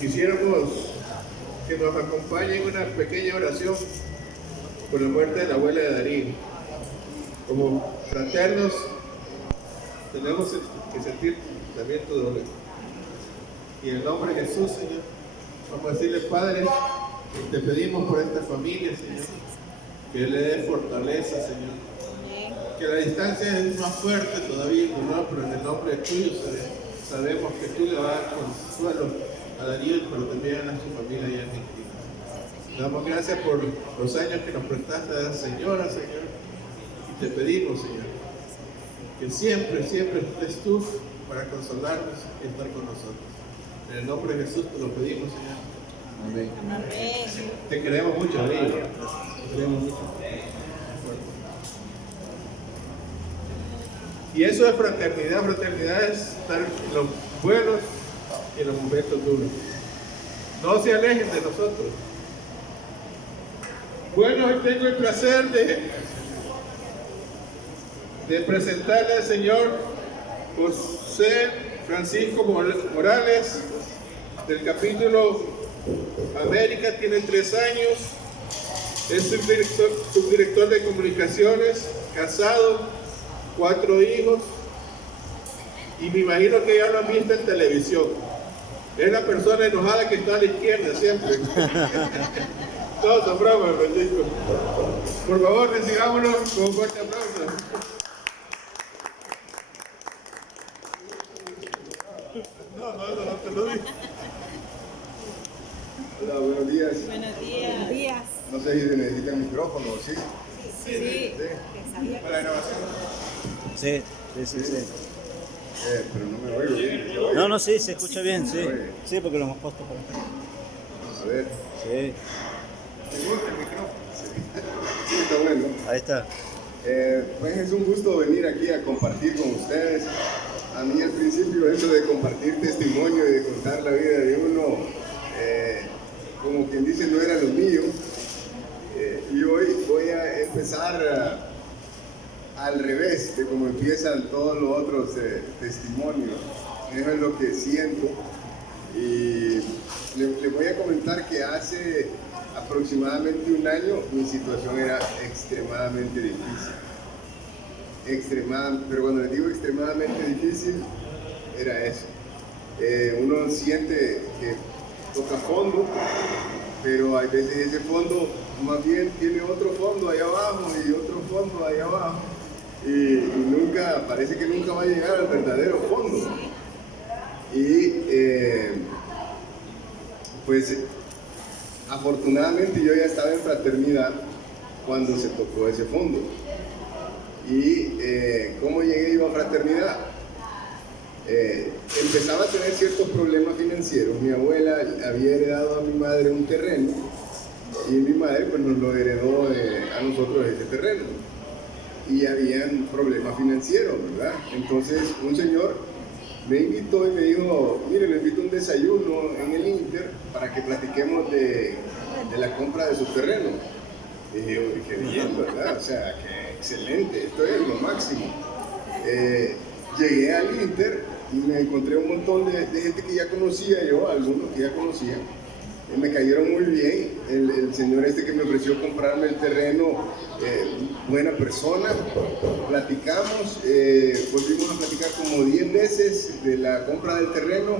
Quisiéramos que nos acompañe en una pequeña oración por la muerte de la abuela de Darío. Como fraternos tenemos que sentir también tu dolor. Y en el nombre de Jesús, Señor, vamos a decirle, Padre, te pedimos por esta familia, Señor, que le dé fortaleza, Señor. Que la distancia es más fuerte todavía, ¿no? Pero en el nombre tuyo sabemos que tú le vas a dar consuelo a Darío, pero también a su familia y a Argentina. Te damos gracias por los años que nos prestaste a la señora, Señor. Y te pedimos, Señor, que siempre estés tú para consolarnos y estar con nosotros. En el nombre de Jesús te lo pedimos, Señor. Amén. Amén. Te queremos mucho, Darío. Te queremos mucho. Y eso es fraternidad. Fraternidad es estar en los buenos y en los momentos duros. No se alejen de nosotros. Bueno, hoy tengo el placer de presentarle al señor José Francisco Morales, del capítulo América, tiene 3 años, es subdirector de comunicaciones, casado, 4 hijos, y me imagino que ya lo han visto en televisión. Es la persona enojada que está a la izquierda siempre. Todos son bravos, Francisco. Por favor, recibámonos con un fuerte aplauso. No te lo digo. Hola, buenos días. Buenos días. No sé si se necesita el micrófono, ¿sí? Sí. ¿Para la grabación? Sí. Pero no me oigo bien. No, sí, se escucha bien, sí. Sí, porque lo hemos puesto por acá. A ver. Sí, ¿Te gusta el micrófono? Sí, está bueno. ahí está. Pues es un gusto venir aquí a compartir con ustedes. A mí al principio eso de compartir testimonio y de contar la vida de uno, como quien dice, no era lo mío. Y hoy voy a empezar al revés de como empiezan todos los otros testimonios. Eso es lo que siento. Y le voy a comentar que hace aproximadamente 1 año mi situación era extremadamente difícil. Pero cuando les digo extremadamente difícil, era eso. Uno siente que toca fondo, pero hay veces ese fondo más bien tiene otro fondo ahí abajo y otro fondo ahí abajo. Y nunca, parece que nunca va a llegar al verdadero fondo. Y pues afortunadamente yo ya estaba en fraternidad cuando se tocó ese fondo. Y ¿cómo llegué yo a fraternidad? Empezaba a tener ciertos problemas financieros. Mi abuela había heredado a mi madre un terreno y mi madre pues nos lo heredó a nosotros ese terreno. Y habían problemas financieros, ¿verdad? Entonces un señor me invitó y me dijo, mire, le invito a un desayuno en el Inter para que platiquemos de la compra de su terreno. Y dije, qué bien, ¿verdad? O sea, qué excelente, esto es lo máximo. Llegué al Inter y me encontré un montón de gente que ya conocía yo, algunos que ya conocía. Me cayeron muy bien. El señor este que me ofreció comprarme el terreno, buena persona. Platicamos, volvimos a platicar como 10 veces de la compra del terreno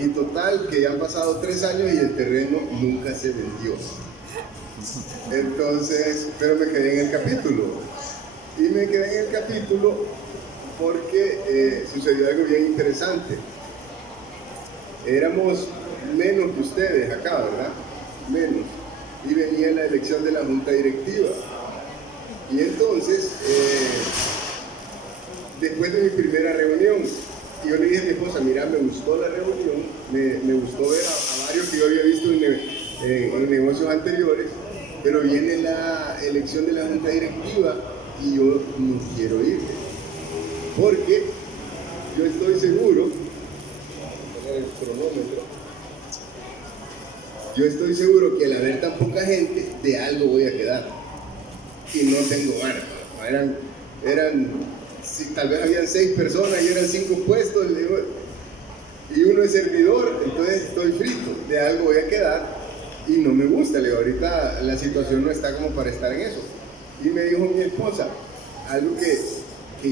y total que ya han pasado 3 años y el terreno nunca se vendió. Entonces, pero me quedé en el capítulo. Y me quedé en el capítulo porque sucedió algo bien interesante. Éramos menos que ustedes acá, ¿verdad? Menos. Y venía la elección de la junta directiva. Y entonces, después de mi primera reunión, yo le dije a mi esposa, mira, me gustó la reunión, me gustó ver a varios que yo había visto en negocios anteriores, pero viene la elección de la junta directiva y yo no quiero ir. Porque yo estoy seguro, el cronómetro, yo estoy seguro que al haber tan poca gente, de algo voy a quedar. Y no tengo ganas. Eran tal vez habían 6 personas y eran 5 puestos. Y uno uno es servidor, entonces estoy frito, de algo voy a quedar y no me gusta. Le digo, ahorita la situación no está como para estar en eso. Y me dijo mi esposa, algo que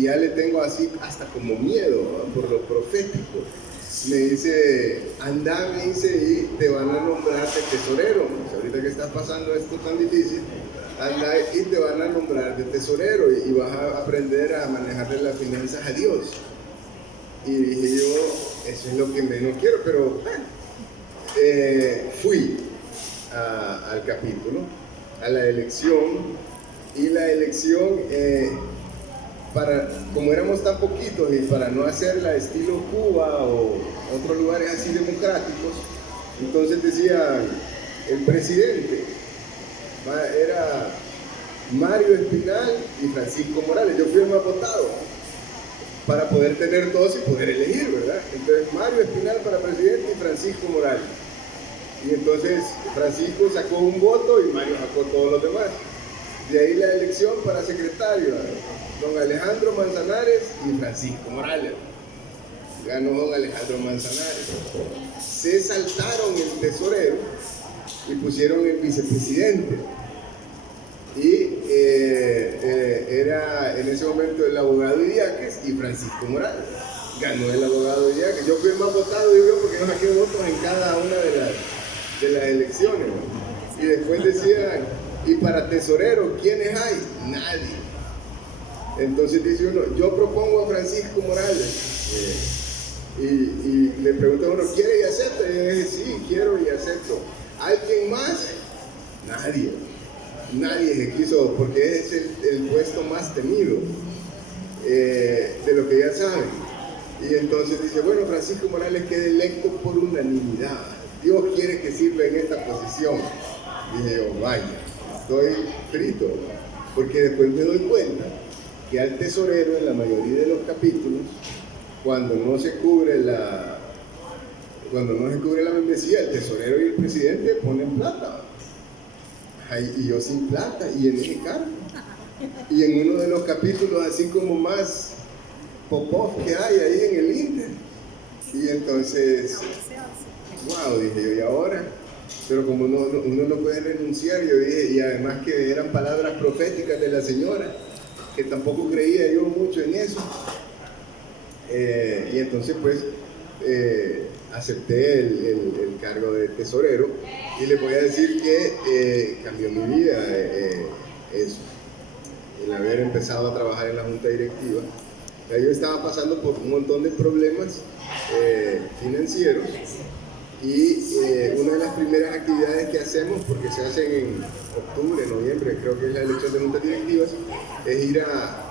ya le tengo así hasta como miedo, ¿no? Por lo profético. Me dice, anda, me dice, y te van a nombrar de tesorero. Pues ahorita que estás pasando esto tan difícil, anda y te van a nombrar de tesorero y vas a aprender a manejarle las finanzas a Dios. Y dije yo, eso es lo que menos quiero, pero fui al capítulo, a la elección, y la elección, como éramos tan poquitos y para no hacerla estilo Cuba o otros lugares así democráticos, entonces decían, el presidente era Mario Espinal y Francisco Morales. Yo fui el más votado para poder tener todos y poder elegir, ¿verdad? Entonces Mario Espinal para presidente y Francisco Morales. Y entonces Francisco sacó un voto y Mario sacó todos los demás. De ahí la elección para secretario, don Alejandro Manzanares y Francisco Morales. Ganó don Alejandro Manzanares. Se saltaron el tesorero y pusieron el vicepresidente. Y era en ese momento el abogado Idiáquez y Francisco Morales. Ganó el abogado Idiáquez. Yo fui el más votado, digo, porque yo saqué votos en cada una de las elecciones, ¿no? Y después decían, y para tesorero, ¿quiénes hay? Nadie. Entonces dice uno, yo propongo a Francisco Morales. Y le pregunta a uno, ¿quiere y acepta? Y yo dije, sí, quiero y acepto. ¿Alguien más? Nadie. Nadie se quiso, porque es el puesto más temido de lo que ya saben. Y entonces dice, bueno, Francisco Morales queda electo por unanimidad. Dios quiere que sirva en esta posición. Dije yo, vaya, estoy frito, porque después me doy cuenta que al tesorero en la mayoría de los capítulos, cuando no se cubre la membresía, el tesorero y el presidente ponen plata. Y yo sin plata y en ese cargo. Y en uno de los capítulos así como más popov que hay ahí en el Inter. Y entonces, wow, dije yo, ¿y ahora? Pero como uno no puede renunciar, yo dije, y además que eran palabras proféticas de la señora, que tampoco creía yo mucho en eso. Y entonces pues acepté el cargo de tesorero y les voy a decir que cambió mi vida eso, el haber empezado a trabajar en la junta directiva. Ya yo estaba pasando por un montón de problemas financieros y una de las primeras actividades que hacemos, porque se hacen en octubre, noviembre, creo que es la elección de juntas directivas, es ir a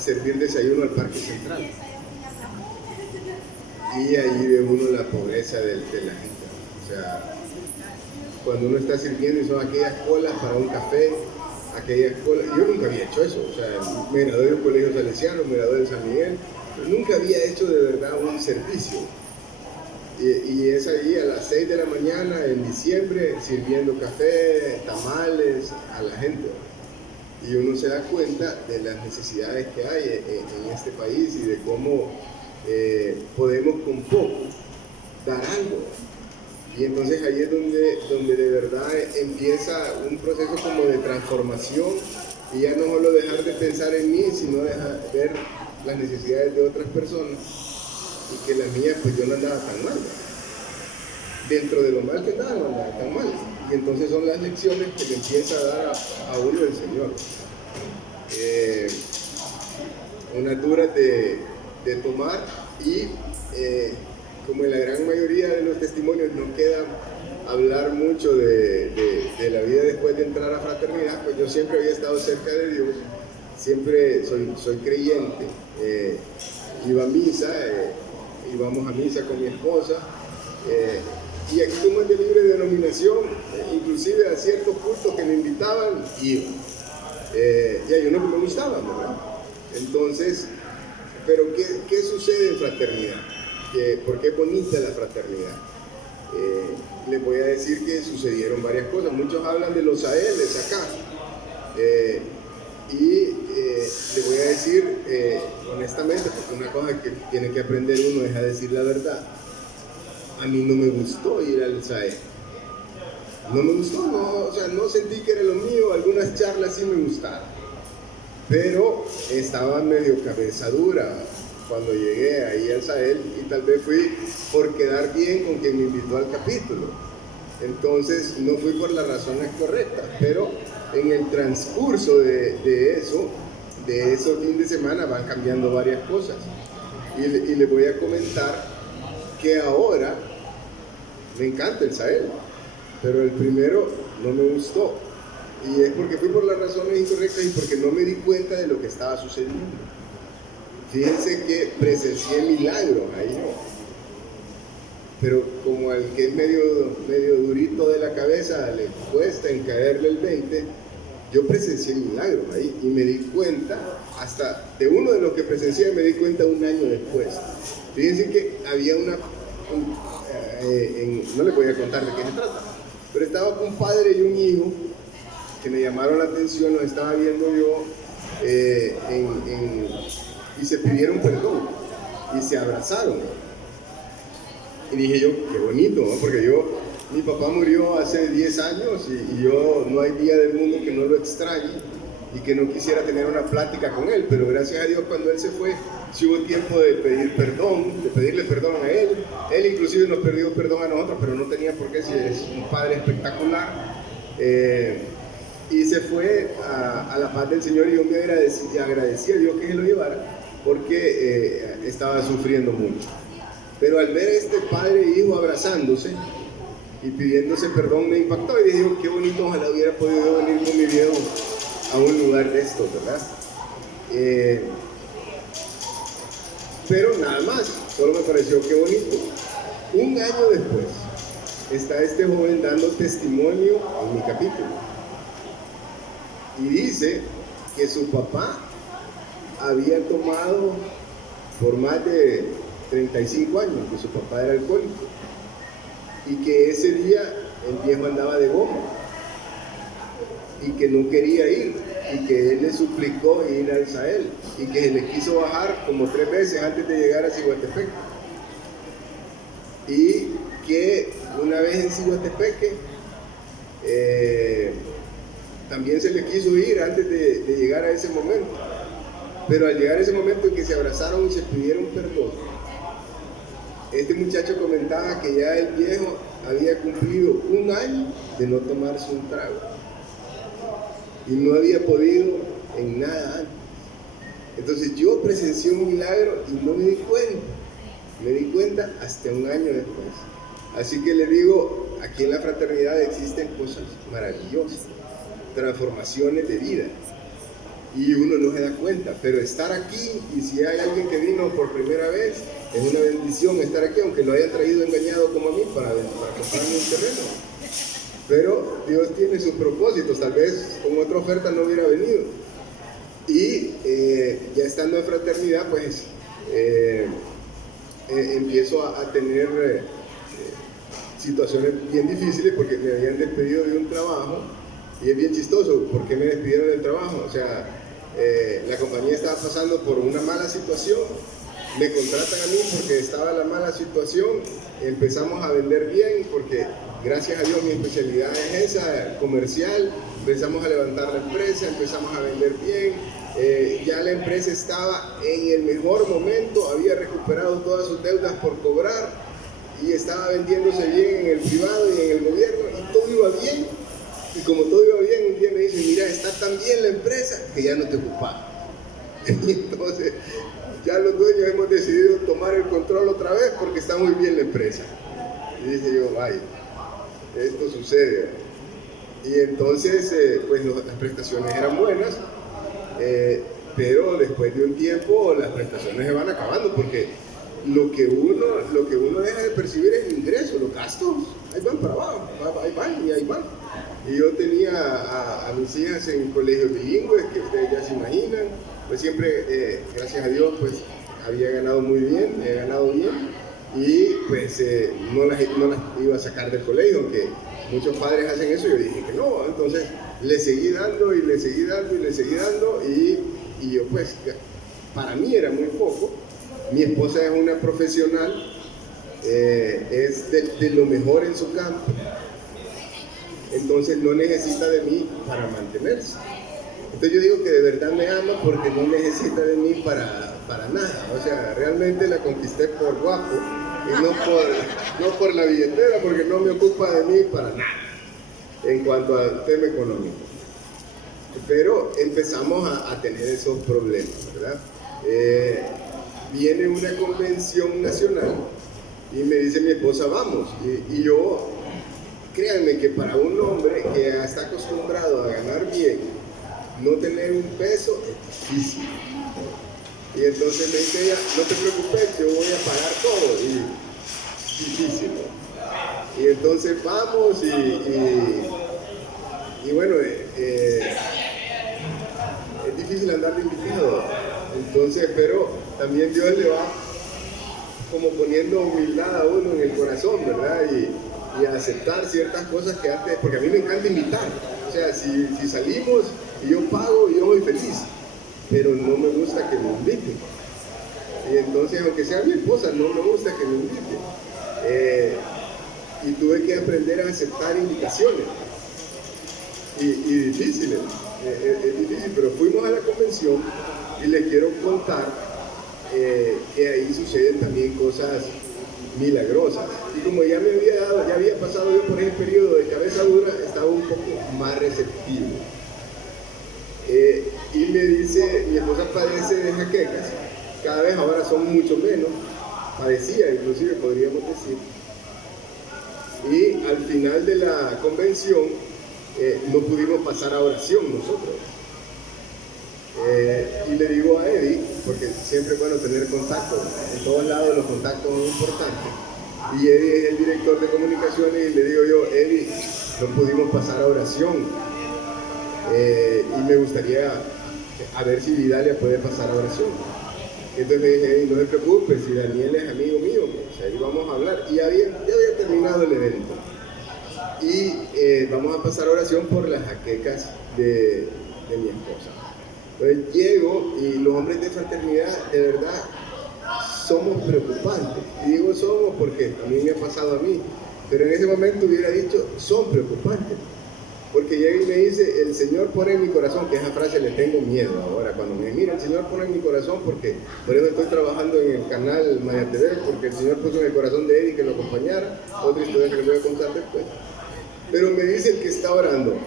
servir desayuno al Parque Central. Y ahí ve uno la pobreza de la gente. O sea, cuando uno está sirviendo y son aquellas colas para un café, aquellas colas. Yo nunca había hecho eso. O sea, me gradué de un colegio salesiano, me gradué de San Miguel, pero nunca había hecho de verdad un servicio. Y es ahí a las 6 de la mañana en diciembre sirviendo café, tamales a la gente. Y uno se da cuenta de las necesidades que hay en este país y de cómo podemos con poco dar algo. Y entonces ahí es donde de verdad empieza un proceso como de transformación y ya no solo dejar de pensar en mí, sino dejar ver las necesidades de otras personas y que las mías pues yo no andaba tan mal. Dentro de lo mal que andaba, no andaba tan mal. Y entonces son las lecciones que le empieza a dar a uno el Señor. Unas duras de tomar y como en la gran mayoría de los testimonios no queda hablar mucho de la vida después de entrar a fraternidad, pues yo siempre había estado cerca de Dios, siempre soy creyente, iba a misa, íbamos a misa con mi esposa, y aquí como es de libre denominación, inclusive a ciertos cultos que me invitaban, iba. Y hay unos que me gustaban, ¿verdad? Entonces, pero ¿qué sucede en fraternidad? ¿Por qué es bonita la fraternidad? Les voy a decir que sucedieron varias cosas. Muchos hablan de los ALs acá. Les voy a decir honestamente, porque una cosa que tiene que aprender uno es a decir la verdad. a mí no me gustó ir al SAE. No me gustó, no, o sea, no sentí que era lo mío, algunas charlas sí me gustaron. Pero estaba medio cabeza dura cuando llegué ahí al SAEL y tal vez fui por quedar bien con quien me invitó al capítulo. Entonces no fui por las razones correctas, pero en el transcurso de esos fines de semana van cambiando varias cosas. Y les voy a comentar que ahora me encanta el SAEL, pero el primero no me gustó. Y es porque fui por las razones incorrectas y porque no me di cuenta de lo que estaba sucediendo. Fíjense que presencié milagros ahí, pero como al que es medio durito de la cabeza le cuesta encaerle el 20, yo presencié milagros ahí y me di cuenta, hasta de uno de los que presencié me di cuenta un año después. Fíjense que había no les voy a contar de qué se trata, pero estaba con un padre y un hijo que me llamaron la atención, los estaba viendo yo y se pidieron perdón y se abrazaron. Y dije yo, qué bonito, ¿no? Porque mi papá murió hace 10 años y yo no hay día del mundo que no lo extrañe y que no quisiera tener una plática con él, pero gracias a Dios cuando él se fue, sí hubo tiempo de pedir perdón, de pedirle perdón a él. Él inclusive nos pidió perdón a nosotros, pero no tenía por qué, si es un padre espectacular. Y se fue a la paz del Señor y yo me agradecí a Dios que se lo llevara porque estaba sufriendo mucho. Pero al ver a este padre e hijo abrazándose y pidiéndose perdón me impactó y dije, qué bonito, ojalá hubiera podido venir con mi viejo a un lugar de estos, ¿verdad? Pero nada más, solo me pareció qué bonito. Un año después está este joven dando testimonio en mi capítulo y dice que su papá había tomado por más de 35 años, que su papá era alcohólico y que ese día el viejo andaba de goma y que no quería ir y que él le suplicó ir al SAEL y que se le quiso bajar como 3 veces antes de llegar a Ciguatepeque y que una vez en Ciguatepeque también se le quiso ir antes de llegar a ese momento, pero al llegar a ese momento en que se abrazaron y se pidieron perdón, este muchacho comentaba que ya el viejo había cumplido 1 año de no tomarse un trago y no había podido en nada antes. Entonces yo presencié un milagro y no me di cuenta hasta 1 año después. Así que le digo, aquí en la fraternidad existen cosas maravillosas, transformaciones de vida y uno no se da cuenta, pero estar aquí, y si hay alguien que vino por primera vez, es una bendición estar aquí, aunque lo hayan traído engañado como a mí para comprarme un terreno. Pero Dios tiene sus propósitos, tal vez con otra oferta no hubiera venido. Y ya estando en fraternidad, pues empiezo a tener situaciones bien difíciles porque me habían despedido de un trabajo y es bien chistoso. ¿Por qué me despidieron del trabajo? O sea, la compañía estaba pasando por una mala situación, me contratan a mí porque estaba la mala situación, empezamos a vender bien porque gracias a Dios mi especialidad es esa, comercial, empezamos a levantar la empresa, empezamos a vender bien, ya la empresa estaba en el mejor momento, había recuperado todas sus deudas por cobrar y estaba vendiéndose bien en el privado y en el gobierno y todo iba bien. Y como todo iba bien, un día me dicen, mira, está tan bien la empresa que ya no te ocupas. Y entonces ya los dueños hemos decidido tomar el control otra vez porque está muy bien la empresa. Y dije yo, vaya, esto sucede. Y entonces, pues las prestaciones eran buenas, pero después de un tiempo las prestaciones se van acabando porque lo que uno deja de percibir es el ingreso, los gastos, ahí van para abajo, ahí van. Y yo tenía a mis hijas en colegios bilingües, que ustedes ya se imaginan, pues siempre, gracias a Dios, pues había ganado muy bien, he ganado bien, y pues no las iba a sacar del colegio, aunque muchos padres hacen eso, yo dije que no, entonces le seguí dando y le seguí dando y le seguí dando, y yo pues, para mí era muy poco. Mi esposa es una profesional es de lo mejor en su campo, entonces no necesita de mí para mantenerse. Entonces yo digo que de verdad me ama porque no necesita de mí para nada. O sea, realmente la conquisté por guapo y no por la billetera, porque no me ocupa de mí para nada en cuanto al tema económico. Pero empezamos a tener esos problemas, ¿verdad? Viene una convención nacional y me dice mi esposa, vamos. Y yo, créanme que para un hombre que está acostumbrado a ganar bien, no tener un peso es difícil. Y entonces me dice ella, no te preocupes, yo voy a pagar todo. Y difícil. Y entonces vamos y bueno, es difícil andar de invitado. Entonces, pero también Dios le va como poniendo humildad a uno en el corazón, ¿verdad? Y a aceptar ciertas cosas que antes, porque a mí me encanta invitar. O sea, si salimos y yo pago, yo soy feliz, pero no me gusta que me inviten. Y entonces, aunque sea mi esposa, no me gusta que me inviten. Y tuve que aprender a aceptar invitaciones. Y difíciles, es difícil, pero fuimos a la convención y les quiero contar que ahí suceden también cosas milagrosas. Y como ya había pasado yo por ese periodo de cabeza dura, estaba un poco más receptivo. Y me dice, mi esposa padece de jaquecas, cada vez ahora son mucho menos, padecía inclusive, podríamos decir. Y al final de la convención no pudimos pasar a oración nosotros. Y le digo a Eddie, porque siempre es bueno tener contacto, en todos lados los contactos son importantes, y Eddie es el director de comunicaciones, y le digo yo, Eddie, no pudimos pasar a oración, y me gustaría a ver si Vidalia puede pasar a oración. Entonces me dije, Eddie, no se preocupe, si Daniel es amigo mío, pues ahí vamos a hablar, y ya había terminado el evento, y vamos a pasar a oración por las jaquecas de mi esposa. Entonces llego y los hombres de fraternidad, de verdad, somos preocupantes. Y digo somos porque también me ha pasado a mí, pero en ese momento hubiera dicho, son preocupantes. Porque llega y me dice, el Señor pone en mi corazón, que esa frase le tengo miedo ahora, cuando me mira, el Señor pone en mi corazón, porque por eso estoy trabajando en el canal Maya TV, porque el Señor puso en el corazón de Eddie que lo acompañara, otra historia que les voy a contar después. Pero me dice el que está orando,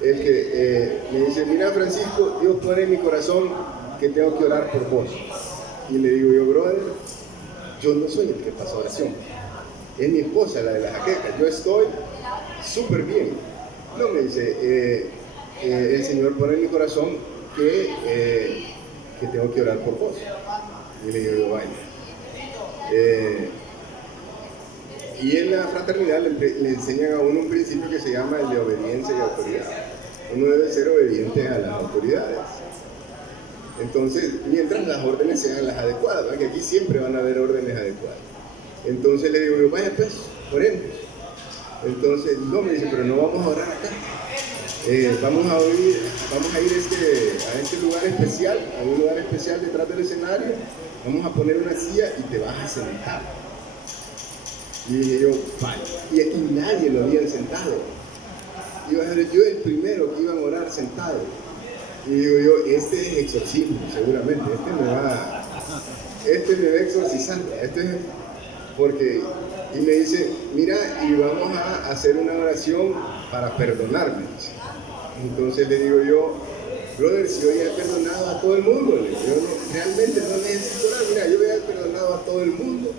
el que me dice, mira Francisco, Dios pone en mi corazón que tengo que orar por vos. Y le digo yo, brother, yo no soy el que pasa oración, es mi esposa la de la jaqueca, yo estoy súper bien. No, me dice, el Señor pone en mi corazón que tengo que orar por vos. Y le digo yo, vaya. Y en la fraternidad le enseñan a uno un principio que se llama el de obediencia y autoridad. Uno debe ser obediente a las autoridades. Entonces, mientras las órdenes sean las adecuadas, porque aquí siempre van a haber órdenes adecuadas. Entonces le digo yo, vaya pues, oremos. Entonces, no, me dice, pero no vamos a orar acá. Vamos a ir a este lugar especial, a un lugar especial detrás del escenario. Vamos a poner una silla y te vas a sentar. Y dije yo, vale. Y aquí nadie lo habían sentado. Iba a ser yo el primero que iba a orar sentado. Y digo yo, este es exorcismo, seguramente. Este me va a exorcizar. Porque, y me dice, mira, y vamos a hacer una oración para perdonarme. Entonces le digo yo, brother, si yo ya he perdonado a todo el mundo, yo realmente no necesito orar. Mira, yo ya he perdonado a todo el mundo.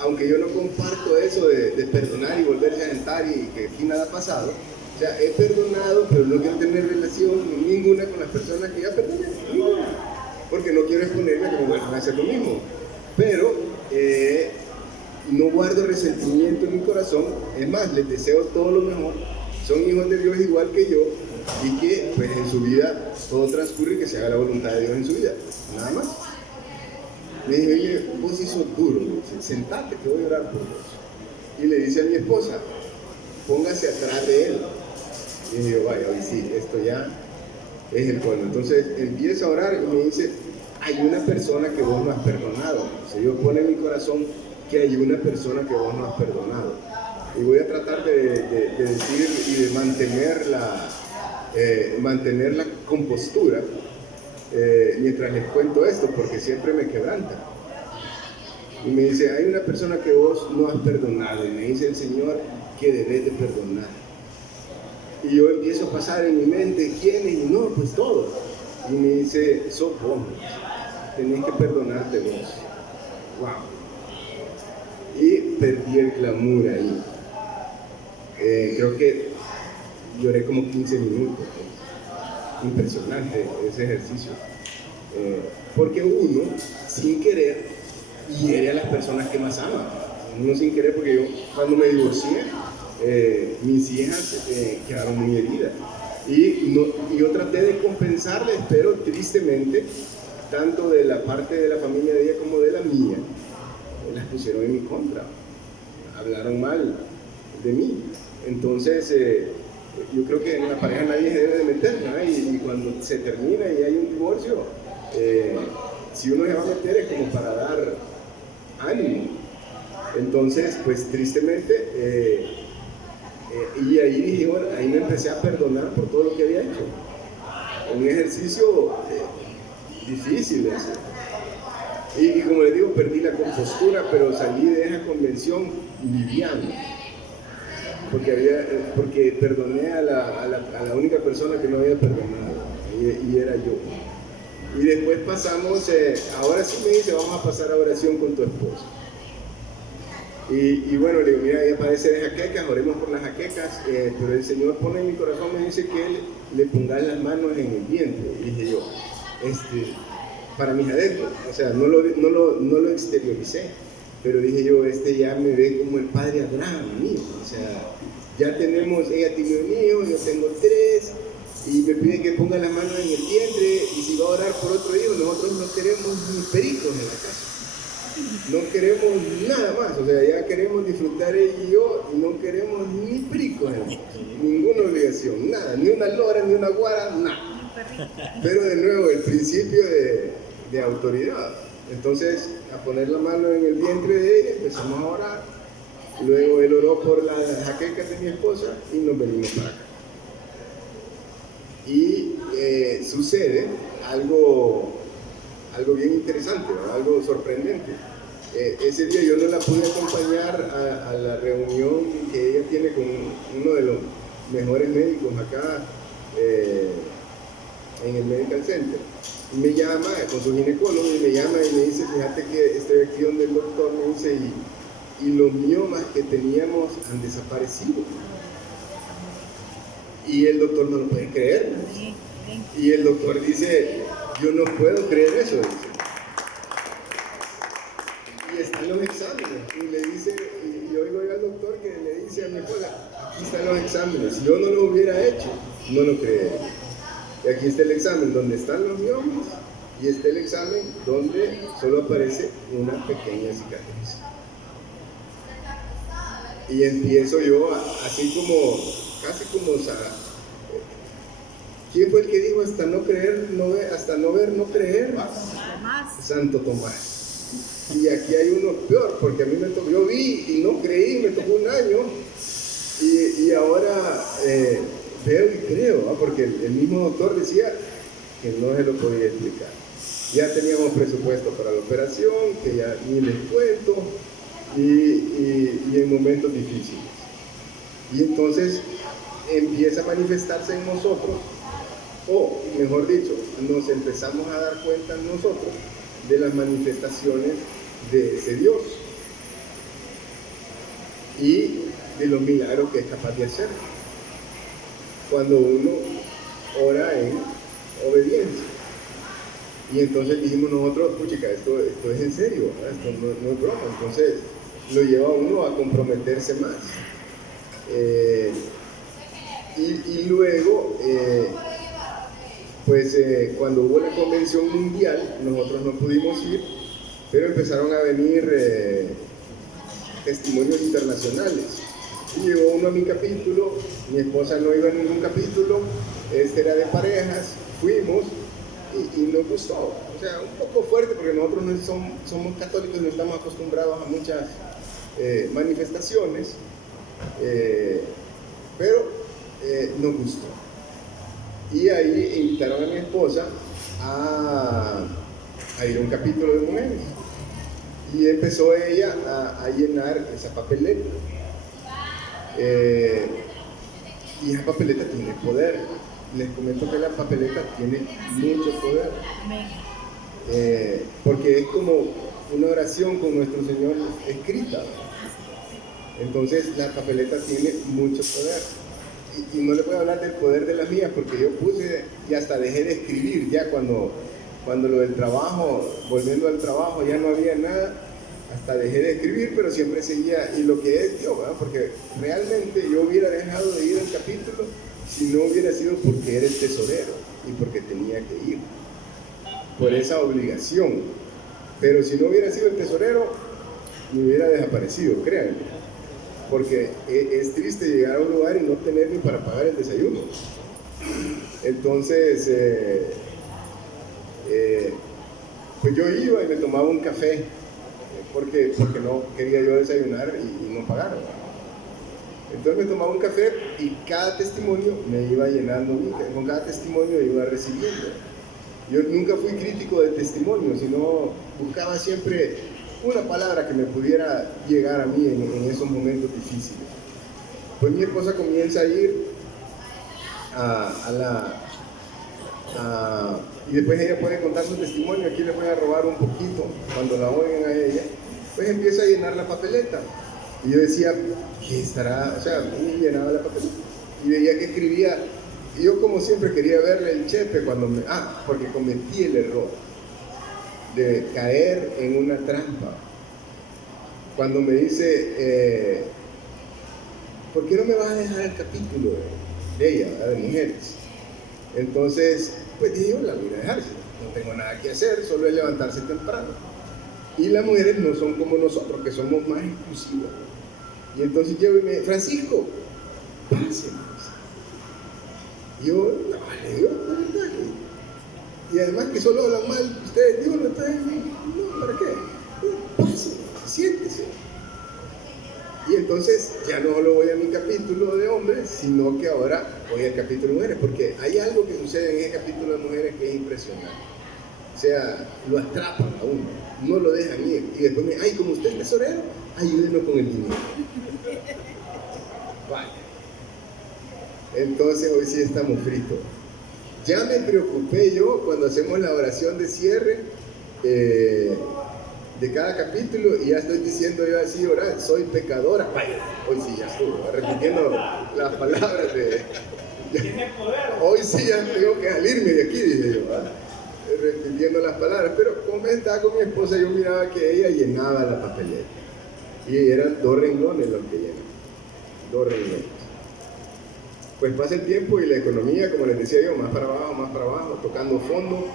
Aunque yo no comparto eso de perdonar y volverse a sentar y que aquí nada ha pasado, o sea, he perdonado, pero no quiero tener relación ninguna con las personas que ya perdoné, ninguna, porque no quiero exponerme a que me vuelvan a hacer lo mismo. Pero no guardo resentimiento en mi corazón, es más, les deseo todo lo mejor, son hijos de Dios igual que yo, y que pues en su vida todo transcurre y que se haga la voluntad de Dios en su vida, nada más. Me dije, oye, vos sí sos duro, sentate que voy a orar por vos. Y le dice a mi esposa, póngase atrás de él. Y me digo, vaya, hoy sí, esto ya es el colmo. Entonces empieza a orar y me dice, hay una persona que vos no has perdonado. O sea, Dios pone en mi corazón que hay una persona que vos no has perdonado. Y voy a tratar de decir y de mantener la compostura mientras les cuento esto, porque siempre me quebranta. Y me dice, hay una persona que vos no has perdonado, y me dice el Señor que debes de perdonar. Y yo empiezo a pasar en mi mente, ¿quién? Y no, pues todos. Y me dice, sos vos, tenés que perdonarte vos. Wow. Y perdí el glamour ahí. Creo que lloré como 15 minutos. Impresionante ese ejercicio. Porque uno, sin querer, hiere a las personas que más ama. Uno sin querer, porque yo cuando me divorcié, mis hijas quedaron muy heridas. Y yo traté de compensarles, pero tristemente, tanto de la parte de la familia de ella como de la mía, las pusieron en mi contra. Hablaron mal de mí. Entonces, yo creo que en la pareja nadie se debe de meter, ¿no? Y cuando se termina y hay un divorcio, si uno se va a meter es como para dar ánimo. Entonces, pues tristemente, y ahí dije, bueno, ahí me empecé a perdonar por todo lo que había hecho. Un ejercicio difícil ese. Y como les digo, perdí la compostura, pero salí de esa convención liviano. Porque perdoné a la única persona que no había perdonado, y era yo. Y después pasamos, ahora sí me dice, vamos a pasar a oración con tu esposo. Y bueno, le digo, mira, ya parece de jaquecas, oremos por las jaquecas, pero el Señor pone en mi corazón, me dice que Él le ponga las manos en el vientre. Y dije yo, para mis adentros, o sea, no lo exterioricé, pero dije yo, ya me ve como el padre Abraham mío, o sea, ya tenemos, ella tiene un hijo, yo tengo 3, y me pide que ponga las manos en el vientre, y si va a orar por otro hijo, nosotros no queremos ni pericos en la casa. No queremos nada más, o sea, ya queremos disfrutar ella y yo, y no queremos ni pericos en la casa, ninguna obligación, nada, ni una lora, ni una guara, nada. Pero de nuevo, el principio de autoridad. Entonces, a poner la mano en el vientre de ella, empezamos a orar. Luego él oró por las jaquecas de mi esposa y nos venimos para acá. Y sucede algo bien interesante, ¿no? Algo sorprendente. Ese día yo no la pude acompañar a la reunión que ella tiene con uno de los mejores médicos acá en el Medical Center. Y me llama con su ginecólogo y me llama y me dice, fíjate que estoy aquí donde el doctor, me dice, y los miomas que teníamos han desaparecido. Y el doctor no lo puede creer. Y el doctor dice, yo no puedo creer eso, dice. Y están los exámenes. Y le dice, y yo oigo al doctor que le dice a mi esposa, aquí están los exámenes. Si yo no lo hubiera hecho, no lo creería. Y aquí está el examen donde están los miomas y está el examen donde solo aparece una pequeña cicatriz. Y empiezo yo así como, casi como, ¿quién fue el que dijo hasta no creer, hasta no ver, no creer? Santo Tomás. Y aquí hay uno peor, porque a mí me tocó, yo vi y no creí, me tocó un año, y ahora veo y creo, ¿no? Porque el mismo doctor decía que no se lo podía explicar. Ya teníamos presupuesto para la operación, que ya ni les cuento, y en momentos difíciles. Y entonces empieza a manifestarse en nosotros, o mejor dicho, nos empezamos a dar cuenta nosotros de las manifestaciones de ese Dios y de los milagros que es capaz de hacer cuando uno ora en obediencia. Y entonces dijimos nosotros, puchica, esto es en serio, ¿verdad? Esto no es broma. Entonces lo lleva a uno a comprometerse más. Y luego, cuando hubo la convención mundial, nosotros no pudimos ir, pero empezaron a venir testimonios internacionales. Y llegó uno a mi capítulo, mi esposa no iba a ningún capítulo, este era de parejas, fuimos y nos gustó. o sea, un poco fuerte porque nosotros no somos católicos y no estamos acostumbrados a muchas manifestaciones, pero nos gustó. Y ahí invitaron a mi esposa a ir a un capítulo de mujeres. Y empezó ella a llenar esa papeleta. Y esa papeleta tiene poder. Les comento que la papeleta tiene mucho poder. Porque es como una oración con nuestro Señor escrita. Entonces la papeleta tiene mucho poder. Y no le puedo hablar del poder de las mías porque yo puse y hasta dejé de escribir ya cuando lo del trabajo, volviendo al trabajo, ya no había nada, hasta dejé de escribir, pero siempre seguía, y lo que es Dios, ¿verdad? Porque realmente yo hubiera dejado de ir al capítulo si no hubiera sido porque era el tesorero y porque tenía que ir, por esa obligación. Pero si no hubiera sido el tesorero, me hubiera desaparecido, créanme. Porque es triste llegar a un lugar y no tener ni para pagar el desayuno. Entonces, pues yo iba y me tomaba un café, porque no quería yo desayunar y no pagar. Entonces me tomaba un café y cada testimonio me iba llenando, con cada testimonio iba recibiendo. Yo nunca fui crítico de testimonio, sino buscaba siempre una palabra que me pudiera llegar a mí en esos momentos difíciles. Pues mi esposa comienza a ir y después ella puede contar su testimonio. Aquí le voy a robar un poquito cuando la oigan a ella. Pues empieza a llenar la papeleta y yo decía, ¿qué estará? O sea, y llenaba la papeleta y veía que escribía, y yo como siempre quería verle el chepe porque cometí el error de caer en una trampa. Cuando me dice, ¿por qué no me vas a dejar el capítulo de ella, de mujeres? Entonces, pues dije, yo la voy a dejar, no tengo nada que hacer, solo es levantarse temprano. Y las mujeres no son como nosotros, que somos más exclusivas. Y entonces yo me digo, Francisco, pásenme. Y yo, dale, dale. Y además que solo hablan mal ustedes, digo, no, ¿para qué? Pásenme, siéntese. Y entonces ya no solo voy a mi capítulo de hombres, sino que ahora voy al capítulo de mujeres, porque hay algo que sucede en ese capítulo de mujeres que es impresionante. O sea, lo atrapan a uno, no lo dejan ir. Y después me ay, como usted es tesorero, ayúdenos con el dinero. Vale. Entonces hoy sí estamos fritos. Ya me preocupé yo cuando hacemos la oración de cierre de cada capítulo y ya estoy diciendo yo así, orar, soy pecadora. Vaya, hoy sí ya estuvo repitiendo las palabras de... Hoy sí ya tengo que salirme de aquí, dije yo, ¿verdad? Repitiendo las palabras, pero como estaba con mi esposa yo miraba que ella llenaba la papeleta y eran 2 renglones los que llenan, 2 renglones. Pues pasa el tiempo y la economía, como les decía yo, más para abajo, tocando fondo.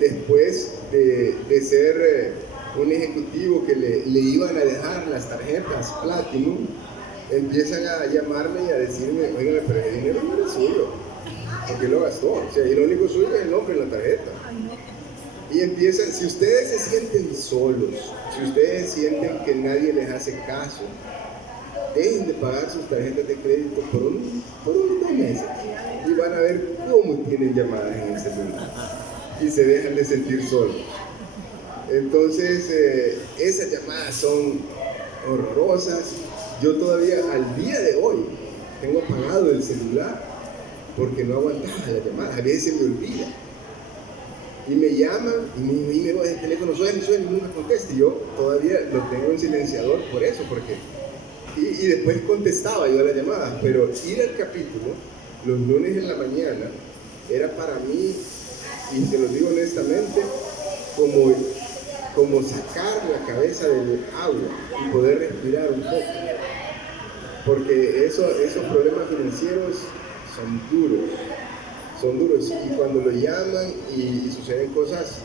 Después de ser un ejecutivo que le iban a dejar las tarjetas Platinum, empiezan a llamarme y a decirme, oigan, pero el dinero no era suyo, porque lo gastó, o sea, y lo único suyo es el nombre en la tarjeta. Y empiezan, si ustedes se sienten solos, si ustedes sienten que nadie les hace caso, dejen de pagar sus tarjetas de crédito por unos 2 meses y van a ver cómo tienen llamadas en el celular y se dejan de sentir solos. Entonces, esas llamadas son horrorosas. Yo todavía al día de hoy tengo apagado el celular porque no aguantaba las llamadas, a veces se me olvida. Y me llaman y me voy el teléfono, suena y no me contesta. Y yo todavía lo tengo en silenciador por eso, porque... Y después contestaba yo a las llamadas, pero ir al capítulo los lunes en la mañana era para mí, y se lo digo honestamente, como sacar la cabeza del agua y poder respirar un poco. Porque esos problemas financieros son duros. Y cuando lo llaman y suceden cosas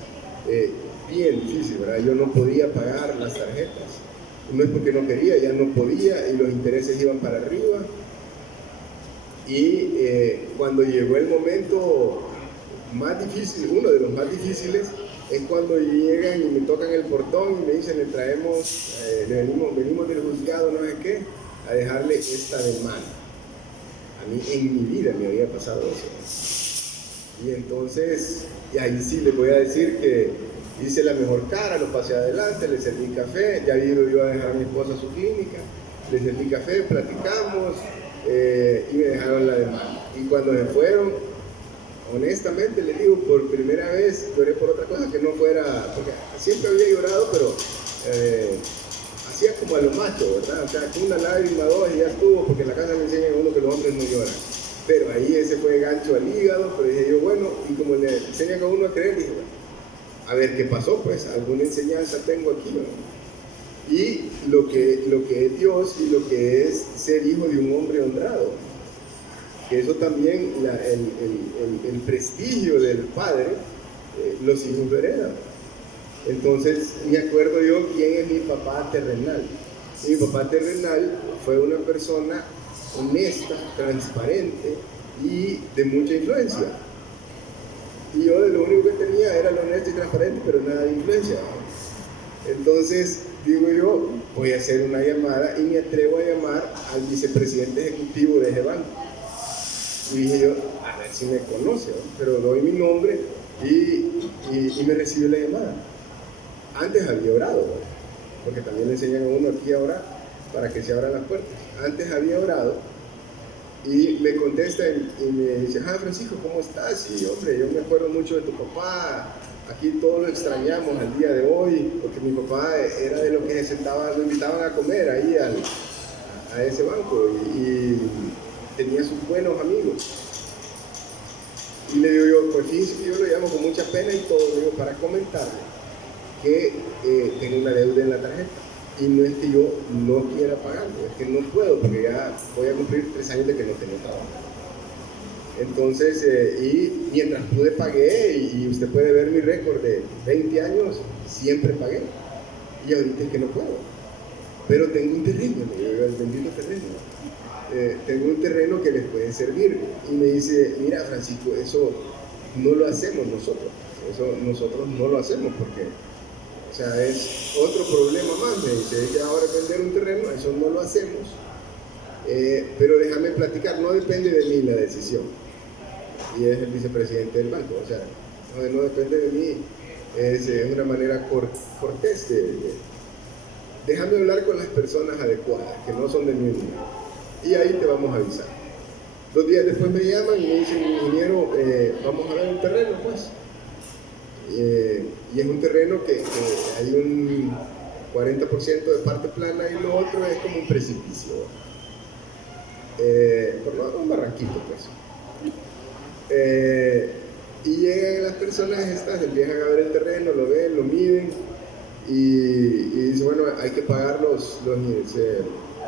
bien difíciles, ¿verdad? Yo no podía pagar las tarjetas. No es porque no quería, ya no podía y los intereses iban para arriba. Y cuando llegó el momento más difícil, uno de los más difíciles, es cuando llegan y me tocan el portón y me dicen, le traemos, venimos del juzgado, no sé qué, a dejarle esta demanda. A mí en mi vida me había pasado eso. Y entonces, y ahí sí les voy a decir que hice la mejor cara, lo pasé adelante, le serví café, ya iba yo a dejar a mi esposa a su clínica, le serví café, platicamos y me dejaron la demanda. Y cuando se fueron, honestamente les digo, por primera vez lloré por otra cosa que no fuera, porque siempre había llorado, pero hacía como a lo macho, ¿verdad? O sea, con una lágrima, dos y ya estuvo, porque en la casa le enseñan a uno que los hombres no lloran. Pero ahí ese fue gancho al hígado, pero dije yo, bueno, y como le enseñan a uno a creer, dije, bueno, a ver qué pasó, pues, alguna enseñanza tengo aquí, ¿no? Y lo que es Dios y lo que es ser hijo de un hombre honrado. Que eso también, el prestigio del padre, los hijos lo heredan. Entonces, me acuerdo yo quién es mi papá terrenal. Mi papá terrenal fue una persona honesta, transparente y de mucha influencia. Y yo lo único que tenía era lo honesto y transparente, pero nada de influencia. Entonces, digo yo, voy a hacer una llamada y me atrevo a llamar al vicepresidente ejecutivo de ese banco. Y dije yo, a ver si me conoce, ¿no? Pero doy mi nombre y me recibió la llamada. Antes había orado, ¿no? Porque también le enseñan a uno aquí a orar para que se abran las puertas. Antes había orado y me contesta y me dice, Francisco, ¿cómo estás? Y hombre, yo me acuerdo mucho de tu papá, aquí todos lo extrañamos al día de hoy, porque mi papá era de los que se sentaba, lo invitaban a comer ahí a ese banco y tenía sus buenos amigos. Y le digo yo, pues fíjense que yo lo llamo con mucha pena y todo, le digo, para comentarle que tengo una deuda en la tarjeta. Y no es que yo no quiera pagarlo, es que no puedo, porque ya voy a cumplir 3 años de que no tengo trabajo. Entonces, y mientras pude pagué, y usted puede ver mi récord de 20 años, siempre pagué. Y ahorita es que no puedo. Pero tengo un terreno, el bendito terreno. Tengo un terreno que les puede servir. Y me dice, mira Francisco, eso no lo hacemos nosotros. Eso nosotros no lo hacemos porque, o sea, es otro problema más. Me dice, que ahora vender un terreno, eso no lo hacemos. Pero déjame platicar, no depende de mí la decisión. Y es el vicepresidente del banco, o sea, no depende de mí. Es una manera cortés déjame hablar con las personas adecuadas, que no son de mi mundo. Y ahí te vamos a avisar. 2 días después me llaman y me dicen, ingeniero, vamos a ver un terreno, pues. Y es un terreno que hay un 40% de parte plana y lo otro es como un precipicio. Por lo menos un barranquito, pues. Y llegan las personas estas, empiezan a ver el terreno, lo ven, lo miden y dicen, bueno, hay que pagar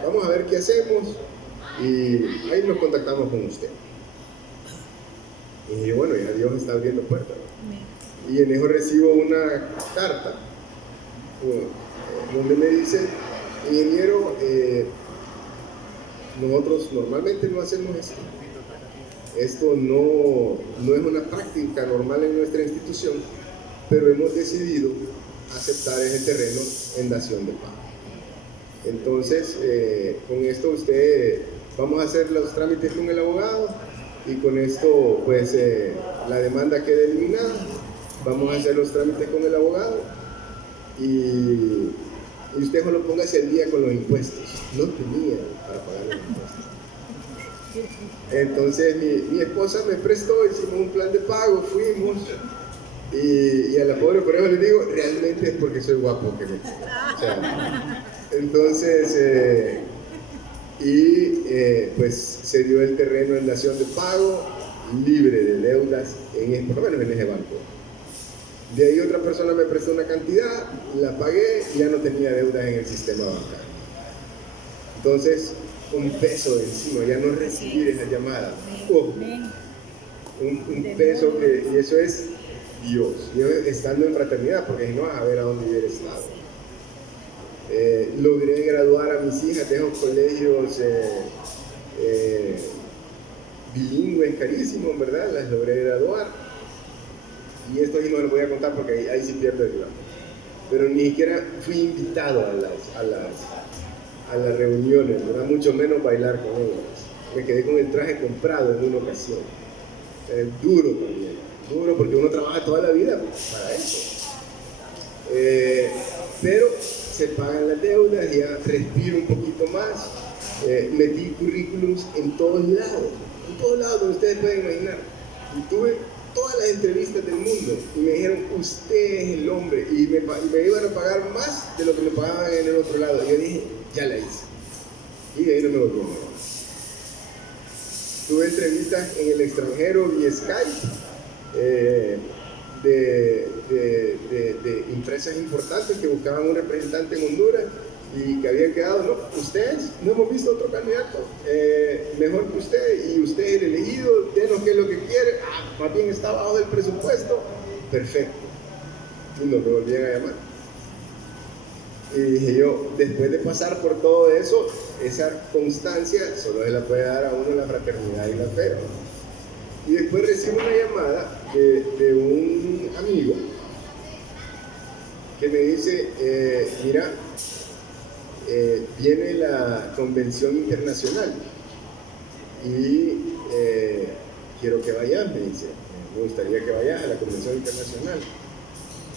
vamos a ver qué hacemos y ahí nos contactamos con usted. Y bueno, ya Dios está abriendo puertas, ¿no? Y en eso recibo una carta donde me dice, ingeniero, nosotros normalmente no hacemos esto. Esto no es una práctica normal en nuestra institución, pero hemos decidido aceptar ese terreno en dación de pago. Entonces, con esto vamos a hacer los trámites con el abogado y con esto, pues, la demanda queda eliminada. Vamos a hacer los trámites con el abogado y usted solo póngase al día con los impuestos. No tenía para pagar los impuestos. Entonces mi esposa me prestó, hicimos un plan de pago, fuimos y a la pobre por eso le digo, realmente es porque soy guapo que o sea, entonces pues se dio el terreno en dación de pago, libre de deudas, por lo menos en ese banco. De ahí otra persona me prestó una cantidad, la pagué y ya no tenía deudas en el sistema bancario. Entonces, un peso de encima, ya no recibir esa llamada. Un peso y eso es Dios. Yo estando en fraternidad, porque si no vas a ver a dónde hubiera estado. Logré graduar a mis hijas de esos colegios bilingües carísimos, ¿verdad? Las logré graduar. y esto sí no lo voy a contar porque ahí sí pierdo el glamour, pero ni siquiera fui invitado a las reuniones, ¿verdad? Mucho menos bailar con ellas. Me quedé con el traje comprado en una ocasión. Duro también, duro porque uno trabaja toda la vida para eso. Pero se pagan las deudas, ya respiro un poquito más. Metí currículums en todos lados donde ustedes pueden imaginar. Y tuve todas las entrevistas del mundo y me dijeron, usted es el hombre, y me iban a pagar más de lo que me pagaban en el otro lado. Y yo dije, ya la hice. Y de ahí no me volví a mover. Tuve entrevistas en el extranjero vía Skype de empresas importantes que buscaban un representante en Honduras y que habían quedado, no, ustedes, no hemos visto otro candidato mejor que usted, y usted es el elegido, denos qué es lo que quiere, más bien está abajo del presupuesto, perfecto. Y no me volvían a llamar. Y dije yo, después de pasar por todo eso, esa constancia solo se la puede dar a uno la fraternidad y la fe. Y después recibo una llamada de un amigo que me dice, mira, viene la convención internacional y quiero que vayas, me dice, me gustaría que vayas a la convención internacional.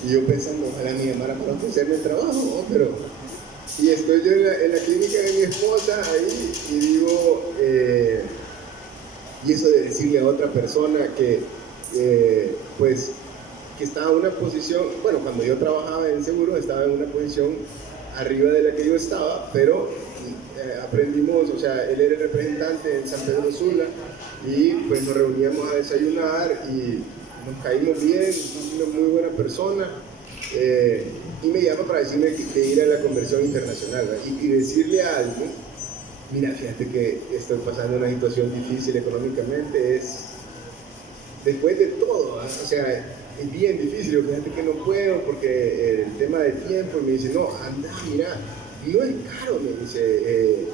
Y yo pensando, ojalá me llamara para ofrecerme el trabajo, ¿no? Pero, y estoy yo en la clínica de mi esposa ahí y digo, y eso de decirle a otra persona que pues que estaba en una posición, bueno, cuando yo trabajaba en seguro estaba en una posición arriba de la que yo estaba, pero aprendimos, o sea, él era el representante en San Pedro Sula y pues nos reuníamos a desayunar y nos caímos bien, una muy buena persona, y me llama para decirme que ir a la convención internacional, ¿verdad? Y decirle a alguien, mira, fíjate que estoy pasando una situación difícil económicamente, es después de todo, ¿verdad? O sea, es bien difícil, fíjate que no puedo porque el tema de tiempo, y me dice, no, anda, mira, no es caro, me dice,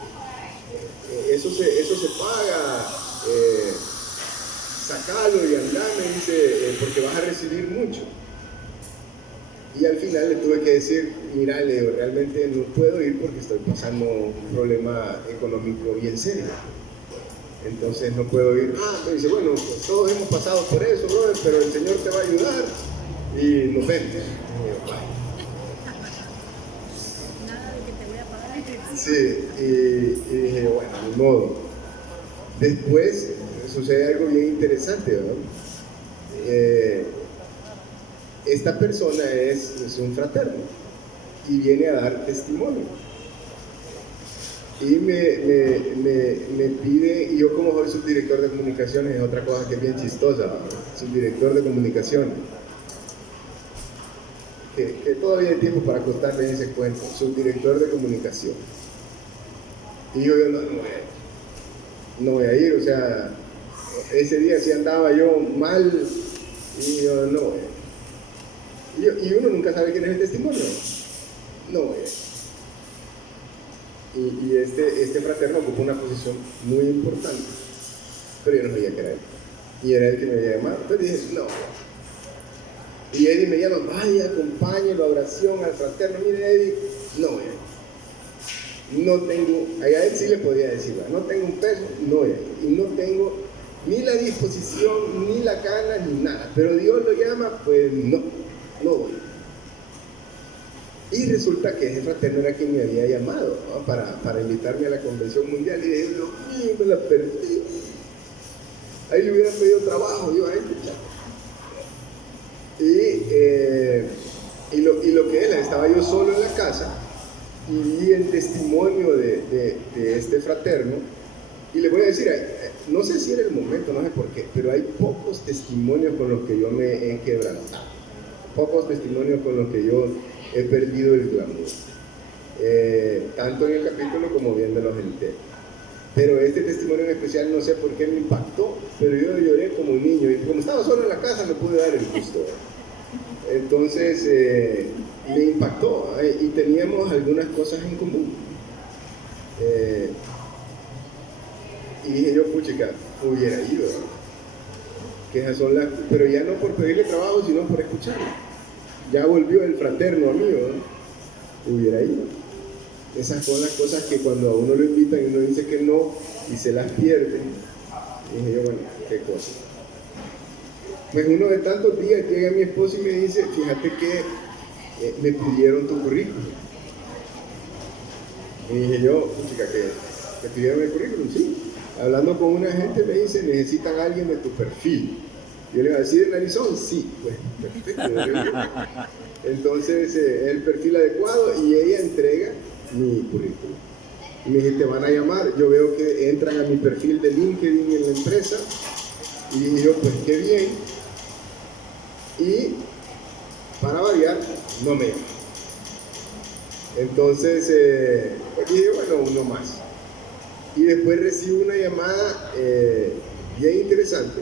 eso se paga, sacalo y andá, me dice, porque vas a recibir mucho. Y al final le tuve que decir, mira, Leo, realmente no puedo ir porque estoy pasando un problema económico bien serio. Entonces no puedo ir. Me dice, bueno, pues todos hemos pasado por eso, brother, pero el Señor te va a ayudar y nos vemos. Nada de que te voy a pagar. Sí, y dije, bueno, ni modo. Después sucede algo bien interesante, ¿verdad? Esta persona es un fraterno y viene a dar testimonio. Y me pide, y yo como soy subdirector de comunicaciones, es otra cosa que es bien chistosa, ¿verdad? Subdirector de comunicaciones, que todavía hay tiempo para acostarme en ese cuento, subdirector de comunicación. Y yo no voy a ir, o sea, ese día sí andaba yo mal, y yo no voy a ir. Y uno nunca sabe quién es el testimonio. No voy a ir. Y este fraterno ocupó una posición muy importante, pero yo no sabía que era él. Y era él que me había llamado. Entonces dije, no. Y Eddie me llama, vaya, acompáñelo a oración al fraterno. Mire, Eddie, no voy a ir. No tengo, allá él sí le podía decir, no tengo un peso, no voy a ir. Y no tengo ni la disposición, ni la gana, ni nada. Pero Dios lo llama, pues no voy. Y resulta que ese fraterno era quien me había llamado, ¿no? para invitarme a la convención mundial. Y dije, Dios mío, me la perdí. Ahí le hubiera pedido trabajo yo a este chaval. Y lo que era, estaba yo solo en la casa y vi el testimonio de este fraterno. Y le voy a decir, no sé si era el momento, no sé por qué, pero hay pocos testimonios con los que yo me he quebrantado. Pocos testimonios con los que yo he perdido el glamour, tanto en el capítulo como viéndolos en tele. Pero este testimonio en especial no sé por qué me impactó, pero yo lloré como un niño y como estaba solo en la casa me pude dar el gusto. Entonces me impactó, y teníamos algunas cosas en común. Y dije yo, puchica, hubiera ido. que esas son las, pero ya no por pedirle trabajo, sino por escucharlo. Ya volvió el fraterno amigo, ¿no? Hubiera ido. Esas son las cosas que cuando a uno lo invitan y uno dice que no y se las pierde, y dije yo, bueno, qué cosa. Pues uno de tantos días llega mi esposo y me dice, fíjate que me pidieron tu currículum. Y dije yo, chica, ¿qué? ¿Me pidieron el currículum? Sí. Hablando con una gente me dice, necesitan a alguien de tu perfil. Yo le iba a decir, ¿en Arizona? Sí, pues perfecto. Entonces, el perfil adecuado y ella entrega mi currículum. Y me dije, te van a llamar. Yo veo que entran a mi perfil de LinkedIn en la empresa. Y dije yo, pues qué bien. Y para variar, no me llaman. Entonces, pues dije, bueno, uno más. Y después recibo una llamada bien interesante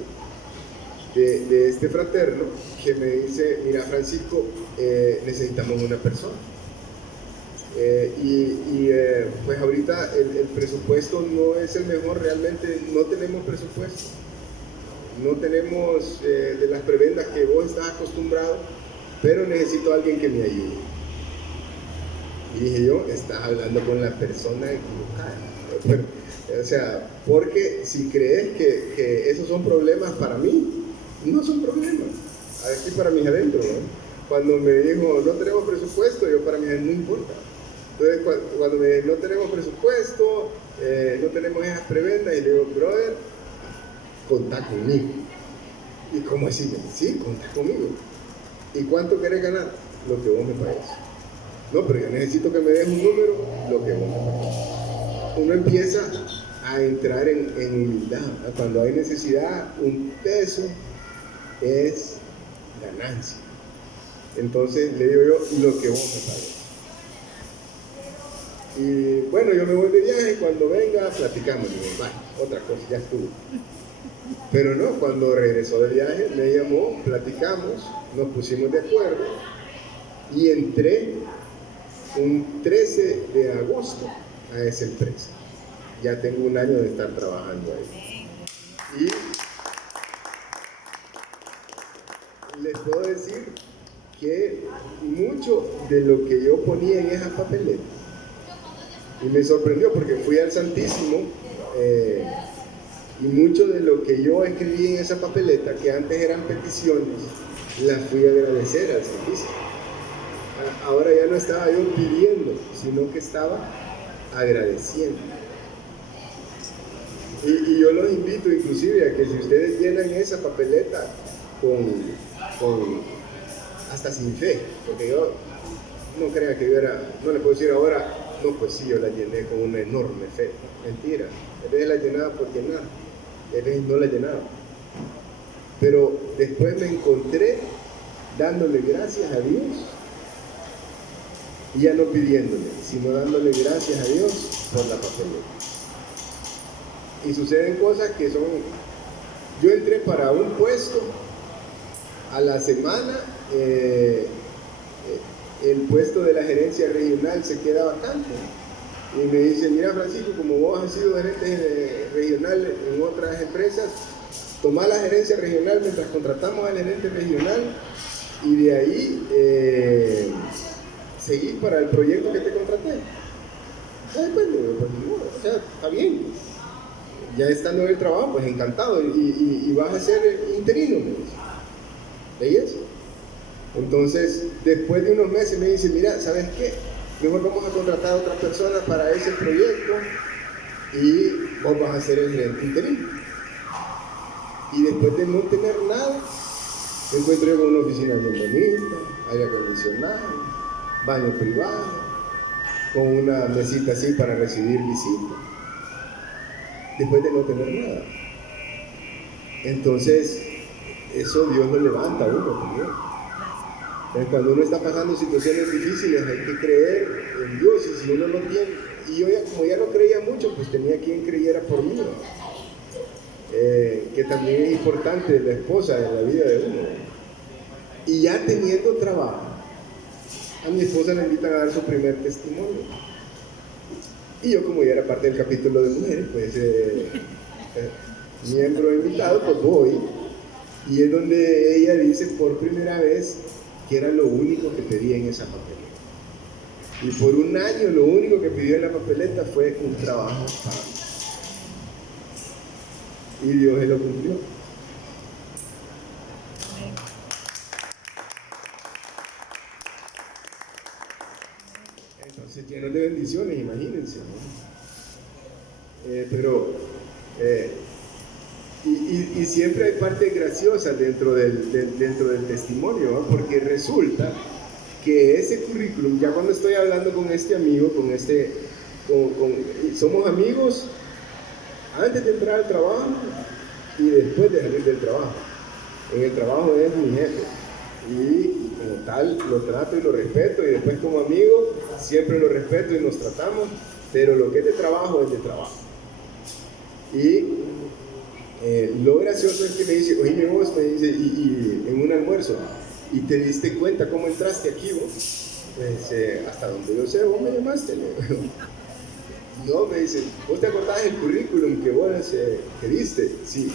de este fraterno que me dice, mira Francisco, necesitamos una persona. Pues ahorita el presupuesto no es el mejor, realmente no tenemos presupuesto. No tenemos de las prebendas que vos estás acostumbrado, pero necesito a alguien que me ayude. Y dije yo, estás hablando con la persona equivocada. O sea, porque si crees que esos son problemas para mí, no son problemas. Aquí para mis adentro, ¿no? Cuando me dijo, no tenemos presupuesto, yo para mí no importa. Entonces, cuando me dijo, no tenemos presupuesto, no tenemos esas prebendas, y le digo, brother, contá conmigo. ¿Y cómo así? Sí, contá conmigo. ¿Y cuánto querés ganar? Lo que vos me pagues. No, pero yo necesito que me des un número, lo que vos me pagues. Uno empieza a entrar en humildad. Cuando hay necesidad, un peso es ganancia. Entonces le digo yo, lo que vos me pagues. Y bueno, yo me voy de viaje, cuando venga platicamos. Y digo, vale, otra cosa, ya estuvo. Pero no, cuando regresó del viaje me llamó, platicamos, nos pusimos de acuerdo y entré un 13 de agosto a esa empresa. Ya tengo un año de estar trabajando ahí. Y les puedo decir que mucho de lo que yo ponía en esa papeleta, y me sorprendió porque fui al Santísimo, y mucho de lo que yo escribí en esa papeleta, que antes eran peticiones, las fui a agradecer al Santísimo. Ahora ya no estaba yo pidiendo, sino que estaba agradeciendo. Y yo los invito inclusive a que si ustedes llenan esa papeleta hasta sin fe, porque yo no crean que yo no le puedo decir ahora, no, pues sí, yo la llené con una enorme fe. Mentira, a veces la llenaba por llenar, a veces no la llenaba. Pero después me encontré dándole gracias a Dios, y ya no pidiéndole, sino dándole gracias a Dios por la papeleta. Y suceden cosas que son... Yo entré para un puesto, a la semana el puesto de la gerencia regional se queda vacante. Y me dice, mira Francisco, como vos has sido gerente regional en otras empresas, tomá la gerencia regional mientras contratamos al gerente regional y de ahí seguí para el proyecto que te contraté. O sea, está bien. Ya estando en el trabajo, pues encantado, y vas a ser interino, me dice. ¿Veías? Entonces, después de unos meses me dice, mira, ¿sabes qué? Mejor vamos a contratar a otra persona para ese proyecto y vos vas a ser el gerente interino. Y después de no tener nada, me encuentro yo con una oficina bien bonita, aire acondicionado, baño privado, con una mesita así para recibir visitas. Después de no tener nada. Entonces, eso Dios lo levanta a uno también. Entonces, cuando uno está pasando situaciones difíciles, hay que creer en Dios, y si uno no tiene, y yo como ya no creía mucho, pues tenía quien creyera por mí, que también es importante la esposa en la vida de uno. Y ya teniendo trabajo, a mi esposa le invitan a dar su primer testimonio. Y yo, como ya era parte del capítulo de mujeres, pues miembro invitado, pues voy. Y es donde ella dice por primera vez que era lo único que pedía en esa papeleta. Y por un año lo único que pidió en la papeleta fue un trabajo pago. Y Dios se lo cumplió. Entonces, lleno de bendiciones, imagínense, ¿no? Y siempre hay partes graciosas dentro del testimonio, ¿no? Porque resulta que ese currículum, ya cuando estoy hablando con este amigo, somos amigos antes de entrar al trabajo y después de salir del trabajo. En el trabajo es mi jefe y como tal lo trato y lo respeto, y después como amigo siempre lo respeto y nos tratamos, pero lo que es de trabajo es de trabajo. Y lo gracioso es que me dice, oye, vos, me dice, y en un almuerzo, ¿y te diste cuenta cómo entraste aquí vos? Pues, hasta donde yo sé, vos me llamaste. No, me dice, ¿vos te acordás del currículum que vos que diste? Sí.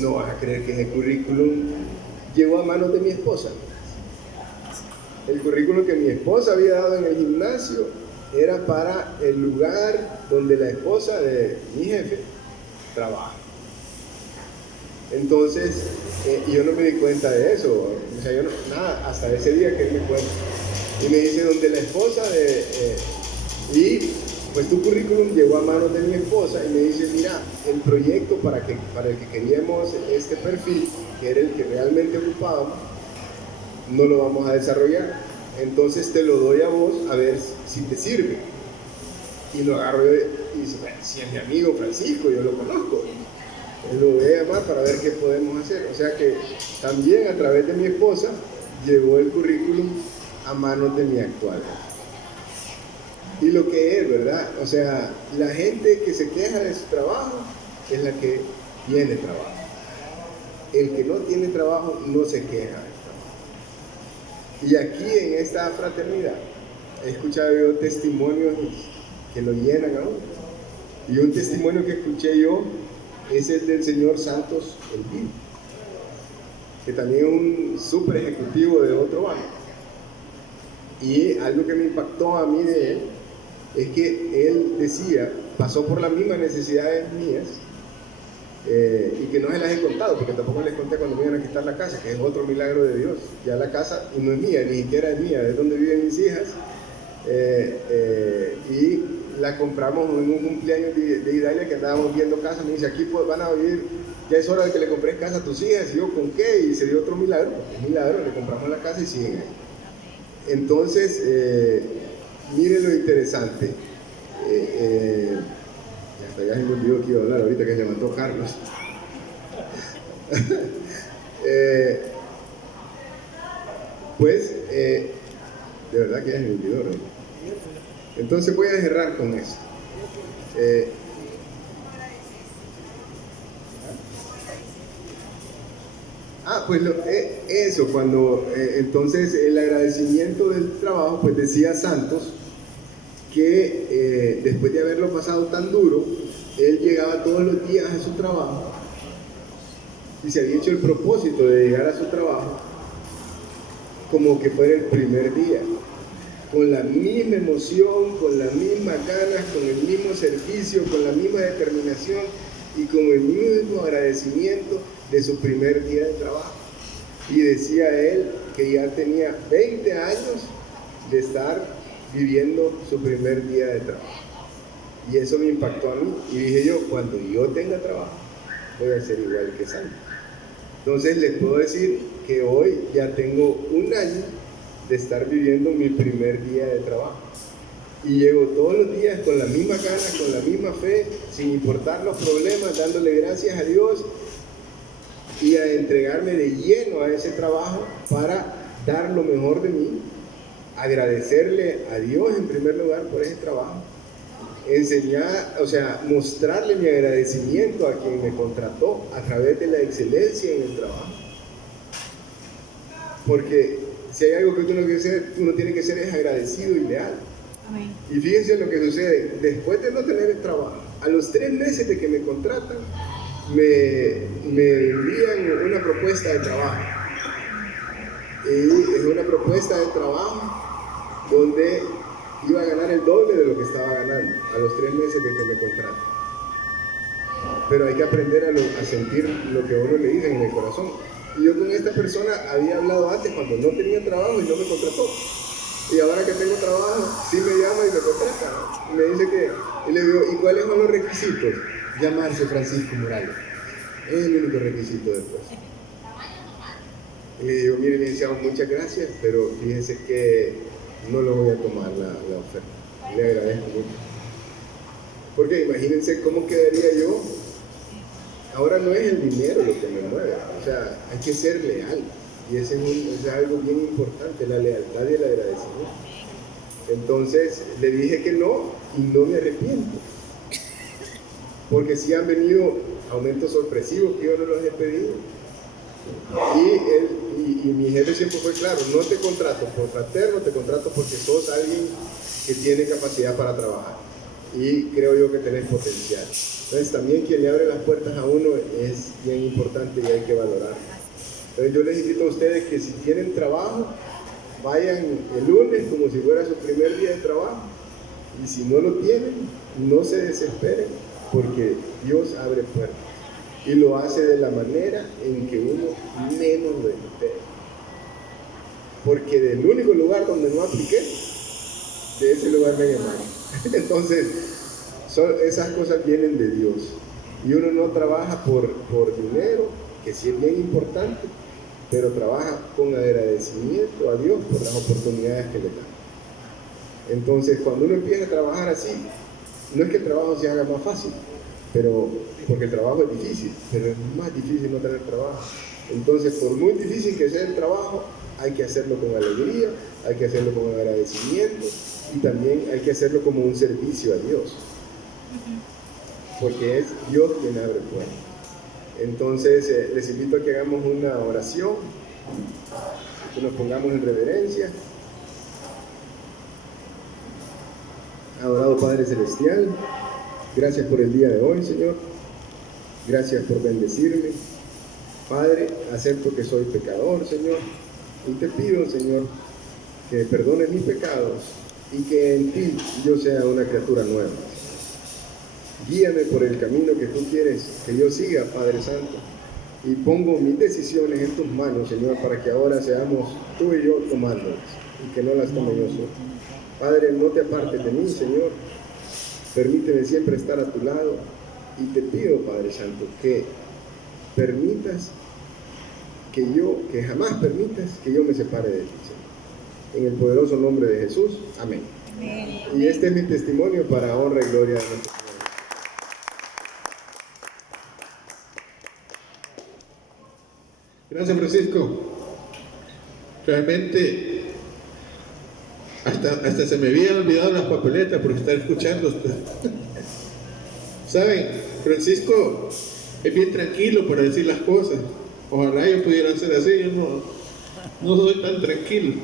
No vas a creer que ese currículum llegó a manos de mi esposa. El currículum que mi esposa había dado en el gimnasio era para el lugar donde la esposa de mi jefe trabaja. Entonces, yo no me di cuenta de eso, o sea, yo no, nada, hasta ese día que me cuenta. Y me dice, donde la esposa y pues tu currículum llegó a manos de mi esposa, y me dice, mira, el proyecto para el que queríamos este perfil, que era el que realmente ocupábamos, no lo vamos a desarrollar. Entonces te lo doy a vos a ver si te sirve. Y lo agarro y dice, bueno, si es mi amigo Francisco, yo lo conozco. Lo voy a llamar para ver qué podemos hacer. O sea que también a través de mi esposa llegó el currículum a manos de mi actual. Y lo que es, ¿verdad? O sea, la gente que se queja de su trabajo es la que tiene trabajo. El que no tiene trabajo no se queja del trabajo. Y aquí en esta fraternidad he escuchado yo testimonios que lo llenan a uno. Y un testimonio que escuché yo es el del señor Santos Elvin, que también es un súper ejecutivo de otro banco. Y algo que me impactó a mí de él es que él decía, pasó por las mismas necesidades mías, y que no se las he contado, porque tampoco les conté cuando me iban a quitar la casa, que es otro milagro de Dios. Ya la casa no es mía, ni siquiera es mía, es donde viven mis hijas, y la compramos en un cumpleaños de Idalia, que andábamos viendo casa. Me dice, aquí pues van a vivir, ya es hora de que le compres casa a tus hijas. Y yo, ¿con qué? Y se dio otro milagro, porque milagro, le compramos la casa y siguen ahí. Entonces, miren lo interesante. Ya se me olvidó que iba a hablar ahorita, que se levantó Carlos. De verdad que ya se me olvidó, ¿no? Entonces voy a cerrar con esto. Eso, cuando entonces el agradecimiento del trabajo, pues decía Santos que después de haberlo pasado tan duro, él llegaba todos los días a su trabajo y se había hecho el propósito de llegar a su trabajo como que fuera el primer día, con la misma emoción, con las mismas ganas, con el mismo servicio, con la misma determinación y con el mismo agradecimiento de su primer día de trabajo. Y decía él que ya tenía 20 años de estar viviendo su primer día de trabajo. Y eso me impactó a mí. Y dije yo, cuando yo tenga trabajo, voy a ser igual que Santos. Entonces les puedo decir que hoy ya tengo un año de estar viviendo mi primer día de trabajo. Y llego todos los días con las mismas ganas, con la misma fe, sin importar los problemas, dándole gracias a Dios y a entregarme de lleno a ese trabajo para dar lo mejor de mí, agradecerle a Dios en primer lugar por ese trabajo, enseñar, o sea, mostrarle mi agradecimiento a quien me contrató a través de la excelencia en el trabajo. Porque si hay algo que uno tiene que ser es agradecido y leal. Amén. Y fíjense lo que sucede, después de no tener el trabajo, a los 3 meses de que me contratan, me envían una propuesta de trabajo. Y es una propuesta de trabajo donde iba a ganar el doble de lo que estaba ganando a los 3 meses de que me contraten. Pero hay que aprender a sentir lo que a uno le dicen en el corazón. Y yo con esta persona había hablado antes cuando no tenía trabajo y no me contrató. Y ahora que tengo trabajo, sí me llama y me contrata. Y me dice que, y le digo, ¿y cuáles son los requisitos? Llamarse Francisco Morales. Es el único requisito después. Y le digo, mire, licenciado, muchas gracias, pero fíjense que no lo voy a tomar la oferta. Le agradezco mucho. Porque imagínense cómo quedaría yo. Ahora no es el dinero lo que me mueve, o sea, hay que ser leal. Y ese es algo bien importante, la lealtad y el agradecimiento. Entonces le dije que no y no me arrepiento. Porque sí han venido aumentos sorpresivos que yo no los he pedido. Y mi jefe siempre fue claro, no te contrato por fraterno, te contrato porque sos alguien que tiene capacidad para trabajar. Y creo yo que tenés potencial. Entonces también quien le abre las puertas a uno es bien importante y hay que valorarlo. Entonces yo les invito a ustedes que si tienen trabajo, vayan el lunes como si fuera su primer día de trabajo. Y si no lo tienen, no se desesperen, porque Dios abre puertas. Y lo hace de la manera en que uno menos lo espera. Porque del único lugar donde no apliqué, de ese lugar me llamaron. Entonces, esas cosas vienen de Dios. Y uno no trabaja por dinero, que sí es bien importante, pero trabaja con agradecimiento a Dios por las oportunidades que le da. Entonces, cuando uno empieza a trabajar así, no es que el trabajo se haga más fácil, porque el trabajo es difícil, pero es más difícil no tener trabajo. Entonces, por muy difícil que sea el trabajo, hay que hacerlo con alegría, hay que hacerlo con agradecimiento y también hay que hacerlo como un servicio a Dios, porque es Dios quien abre puertas. Entonces, les invito a que hagamos una oración, que nos pongamos en reverencia. Adorado Padre Celestial, gracias por el día de hoy, Señor. Gracias por bendecirme. Padre, acepto que soy pecador, Señor, y te pido, Señor, que perdones mis pecados y que en ti yo sea una criatura nueva. Guíame por el camino que tú quieres que yo siga, Padre Santo, y pongo mis decisiones en tus manos, Señor, para que ahora seamos tú y yo tomándolas y que no las tome yo solo. Padre, no te apartes de mí, Señor. Permíteme siempre estar a tu lado y te pido, Padre Santo, que permitas que jamás permitas que yo me separe de ti, Señor. En el poderoso nombre de Jesús. Amén. Amén. Y este es mi testimonio para honra y gloria de nuestro Señor. Gracias, Francisco. Realmente hasta se me habían olvidado las papeletas por estar escuchando. ¿Saben? Francisco es bien tranquilo para decir las cosas. Ojalá yo pudiera ser así, yo no soy tan tranquilo.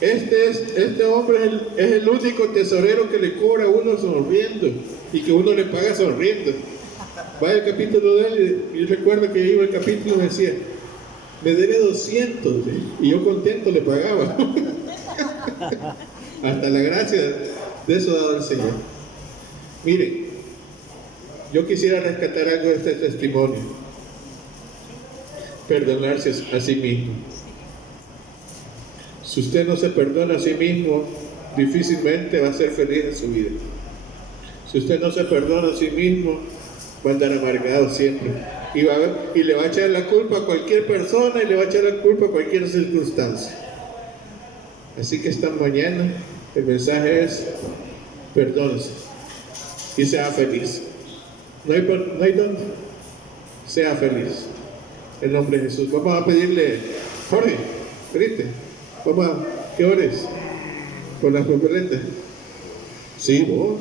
Este hombre es el único tesorero que le cobra a uno sonriendo y que uno le paga sonriendo. Vaya el capítulo de él, y yo recuerdo que iba el capítulo y me decía, me debe 200, y yo contento le pagaba. Hasta la gracia de eso ha dado el Señor. Miren, yo quisiera rescatar algo de este testimonio. Perdonarse a sí mismo. Si usted no se perdona a sí mismo, difícilmente va a ser feliz en su vida. Si usted no se perdona a sí mismo, va a andar amargado siempre. Y le va a echar la culpa a cualquier persona y le va a echar la culpa a cualquier circunstancia. Así que esta mañana el mensaje es: perdónese y sea feliz. No hay dónde. Sea feliz. En nombre de Jesús. Vamos a pedirle, Jorge, venite. Vamos a que ores con las papeletas. Sí, vos.